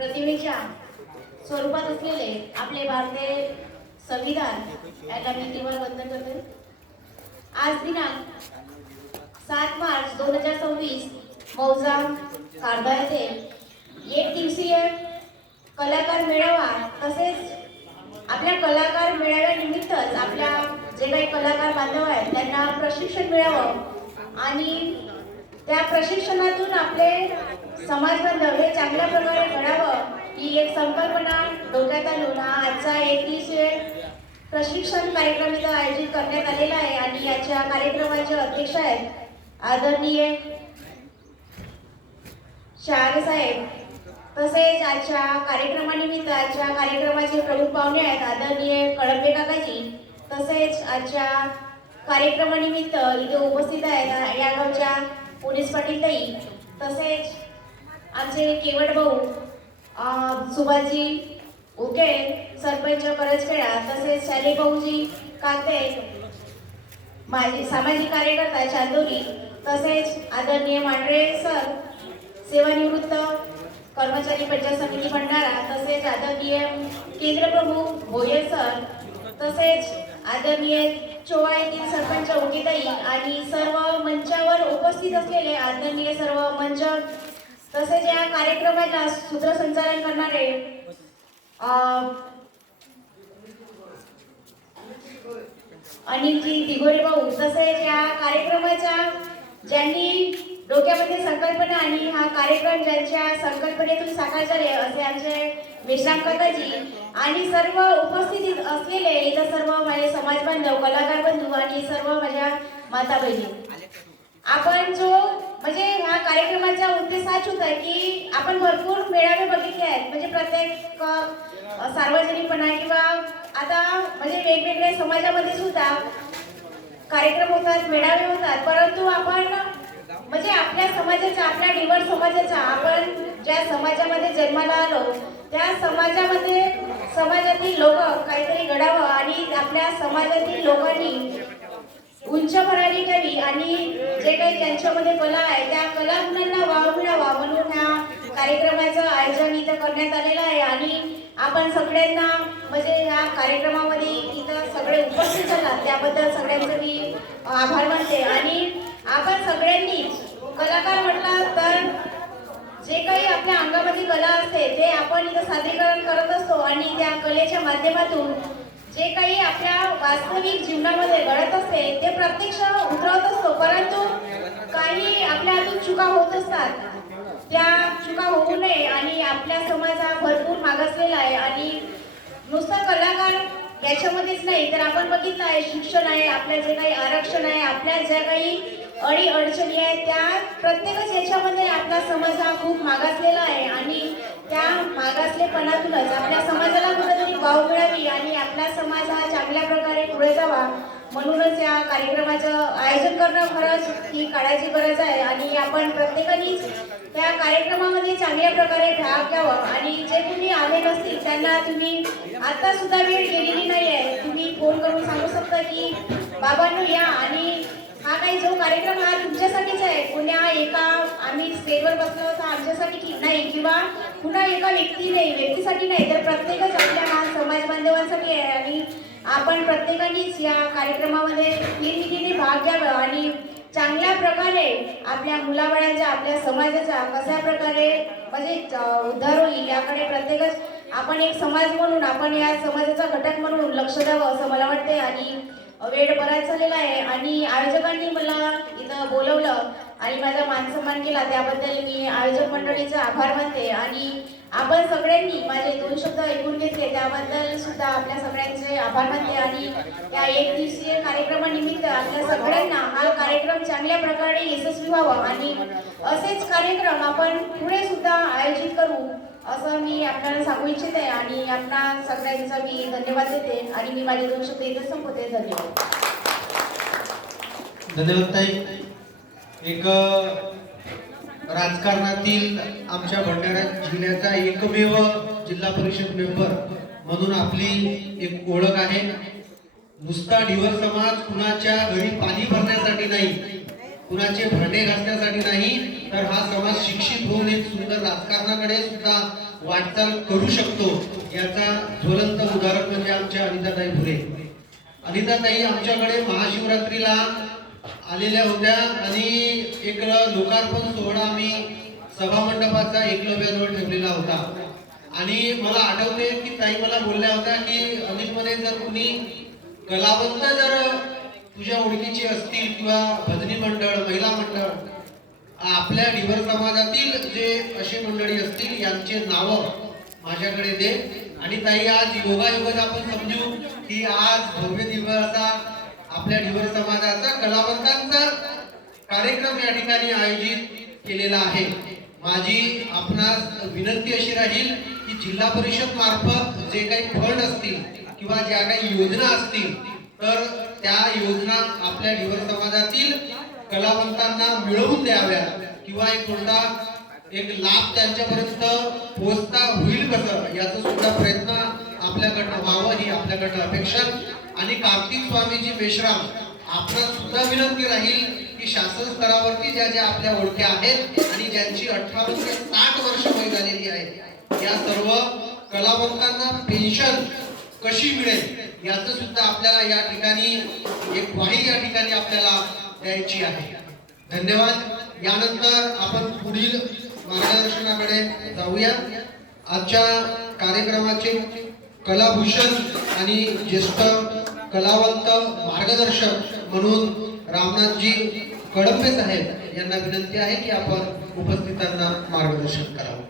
प्रतिमेच्या स्वरूपात असलेले आपले भारतीय संविधान याला मी तीव्र वंदन करते। आज दिनांक 7 मार्च 2026 मौजा कारदा येथे एक दिवसीय कलाकार मेळावा तसेच आपल्या कलाकार मेळाव्यानिमित्तच आपल्या जे काही कलाकार बांधव आहेत त्यांना प्रशिक्षण मिळावं आणि त्या प्रशिक्षणातून आपले समाज बांधव हे चांगल्या प्रकारे घडावं ही एक संकल्पना डोक्यात आणून हा आजचा 1 दिवसीय प्रशिक्षण कार्यक्रम इथं आयोजित करण्यात आलेला आहे। आणि याच्या कार्यक्रमाचे अध्यक्ष आहेत आदरणीय शहारे साहेब, तसेच आजच्या कार्यक्रमानिमित्त आजच्या कार्यक्रमाचे प्रमुख पाहुणे आहेत आदरणीय कळंबे काकाजी, तसेच आजच्या कार्यक्रमानिमित्त इथे उपस्थित आहेत या गावच्या पोलीस पाटील ताई, तसेच आमचे केवट भाऊ सुभाषजी ओके सरपंच करजखेडा, तसेच शाले भाऊजी काते माजी सामाजिक कार्यकर्ता चांदोली, तसेच आदरणीय मांढरे सर सेवानिवृत्त कर्मचारी पंचायत समिती भंडारा, तसेच आदरणीय केंद्र प्रमुख भोये सर, तसेच आदरणीय चोवा येथील सरपंच ओकेताई आणि सर्व मंचावर उपस्थित असलेले आदरणीय सर्व मंच, तसेच या कार्यक्रमाला सूत्रसंचालन करणारे अनिलजी दिगोरे भाऊ, तसेच या कार्यक्रमाच्या ज्यांनी डोक्यामध्ये संकल्पना आणि हा कार्यक्रम ज्यांच्या संकल्पनेतून साकार झाले असे आमचे विश्राम काकाजी आणि सर्व उपस्थित असलेले इथं सर्व माझे समाज बांधव कलाकार बंधू आणि सर्व माझ्या माता बहिणी, आपण जो म्हणजे ह्या कार्यक्रमाचा उद्देश हाच होता की आपण भरपूर मेळावे बघितले आहेत, म्हणजे प्रत्येक सार्वजनिकपणा किंवा आता म्हणजे वेगवेगळ्या समाजामध्ये सुद्धा कार्यक्रम होतात, मेळावे होतात, परंतु आपण म्हणजे आपल्या समाजाचा आपल्या निवड समाजाचा आपण ज्या समाजामध्ये जन्माला आलो त्या समाजामध्ये समाजातील लोक काहीतरी घडावं आणि आपल्या समाजातील लोकांनी उंच भरारी घ्यावी आणि जे काही त्यांच्यामध्ये कला आहे त्या कला गुणांना वाव मिळावा म्हणून ह्या कार्यक्रमाचं आयोजन इथं करण्यात आलेलं आहे। आणि आपण सगळ्यांना म्हणजे ह्या कार्यक्रमामध्ये इथं सगळे उपस्थित झालात त्याबद्दल सगळ्यांचे मी आभार मानते। आणि आपण सगळ्यांनी कलाकार म्हटला तर जे काही आपल्या अंगामध्ये कला असते ते आपण इथं सादरीकरण करत असतो आणि त्या कलेच्या माध्यमातून जे काही आपल्या वास्तविक जीवनामध्ये घडत असते ते प्रत्यक्ष उतरवत असतो, परंतु काही आपल्या हातून चुका होत असतात, त्या चुका होऊ नये आणि आपल्या समाज हा भरपूर मागासलेला आहे आणि नुसतं कलाकार याच्यामध्येच नाही तर आपण बघितलं आहे शिक्षण आहे, आपल्या जे काही आरक्षण आहे, आपल्या ज्या काही अडी अडचणी आहेत त्या प्रत्येकच याच्यामध्ये आपला समाज हा खूप मागासलेला आहे आणि त्या मागासलेपणातूनच आपल्या समाजाला कुठेतरी वाव मिळावी आणि आपला समाज हा चांगल्या प्रकारे पुढे जावा म्हणूनच या कार्यक्रमाचं आयोजन करणं खरंच ही काळाची गरज आहे। आणि आपण प्रत्येकानेच त्या कार्यक्रमामध्ये चांगल्या प्रकारे भाग घ्यावा आणि जे कोणी आले नसतील त्यांना तुम्ही आता सुद्धा वेळ गेलेली नाही आहे, तुम्ही फोन करून सांगू शकता की बाबांनो या आणि हा काही जो कार्यक्रम हा तुमच्यासाठीच आहे, पुण्या एका आम्ही स्टेजवर बसलो होतो आमच्यासाठी नाही किंवा पुन्हा एका व्यक्तीसाठी नाही तर प्रत्येकच आपल्या हा समाज बांधवांसाठी आहे आणि आपण प्रत्येकानेच या कार्यक्रमामध्ये निर्मितीने भाग घ्यावा आणि चांगल्या प्रकारे आपल्या मुलाबाळांचा आपल्या समाजाचा कशा प्रकारे म्हणजे उद्धार होईल याकडे प्रत्येकच आपण एक समाज म्हणून आपण या समाजाचा घटक म्हणून लक्ष द्यावं असं मला वाटते। आणि वेळ बराच झालेला आहे आणि आयोजकांनी मला इथं बोलवलं आणि माझा मान सन्मान केला त्याबद्दल मी आयोजक मंडळीचे आभार मानते आणि आपण सगळ्यांनी माझे 2 शब्द ऐकून घेतले त्याबद्दल सुद्धा आपल्या सगळ्यांचे आभार मानते। आणि या 1 दिवसीय कार्यक्रमानिमित्त आपल्या सगळ्यांना हा कार्यक्रम चांगल्या प्रकारे यशस्वी व्हावा आणि असेच कार्यक्रम आपण पुढे सुद्धा आयोजित करू असं मी आपल्याला सांगू इच्छिते आणि आपल्या सगळ्यांचा मी धन्यवाद देते आणि मी माझे 2 शब्द इथे संपवते। धन्यवाद। धन्यवाद ताई। एक राजकारणातील आमच्या भंडारा जिल्ह्याचा एकमेव जिल्हा परिषद मेंबर म्हणून आपली एक ओळख आहे। नुसता डिवर समाज कुणाच्या घरी पाणी भरण्यासाठी नाही, कुणाचे भांडे घासण्यासाठी नाही, तर हा समाज शिक्षित होऊन एक सुंदर राजकारणाकडे सुद्धा वाटचाल करू शकतो याचा ज्वलंत उदाहरण म्हणजे आमच्या अनिताताई भुरे. अनिताताई आमच्याकडे महाशिवरात्रीला आलेल्या होत्या आणि एक लोकार्पण सोहळा आम्ही सभामंडपाचा एकलव्याजवळ ठेवलेला होता. आणि मला आठवते की ताई मला बोलल्या होत्या की अनिलमध्ये जर कुणी कलावंत जर तुझ्या ओळखीचे असतील किंवा भजनी मंडळ, महिला मंडळ, आपल्या डिवर समाजातील जे असे मंडळी असतील यांचे नाव माझ्याकडे दे. आणि ताई आज योगायोगात आपण समजू की आज भव्य दिव्य असा आपल्या डिवर समाजाचा कलावंतांचा कार्यक्रम या ठिकाणी आयोजित केलेला आहे. माझी आपणास विनंती अशी राहील की जिल्हा परिषद मार्फत जे काही फंड असतील किंवा ज्या काही योजना असतील तर त्या योजना आपल्या डिवर समाजातील कलावंतांना मिळवून द्याव्या किंवा एक कोणता एक लाभ त्यांच्यापर्यंत पोहोचता होईल कसं याचा सुद्धा प्रयत्न आपल्याकडनं व्हावं ही आपल्याकडनं अपेक्षा. आणि कार्तिक स्वामीजी मेश्राम आपणास सुद्धा विनंती राहील की शासन स्तरावरती ज्या ज्या आपल्या ओळख्या आहेत आणि ज्यांची 18 ते 60 वर्ष वय झालेली आहे या सर्व कलावंतांना पेन्शन कशी मिळेल याचं सुद्धा आपल्याला या ठिकाणी एक ग्वाही या ठिकाणी आपल्याला द्यायची आहे. धन्यवाद. यानंतर आपण पुढील मार्गदर्शनाकडे जाऊया. आजच्या कार्यक्रमाचे कलाभूषण आणि ज्येष्ठ कलावंत मार्गदर्शक म्हणून रामनाथजी कडंबे साहेब यांना विनंती आहे की आपण उपस्थितांना मार्गदर्शन करावं.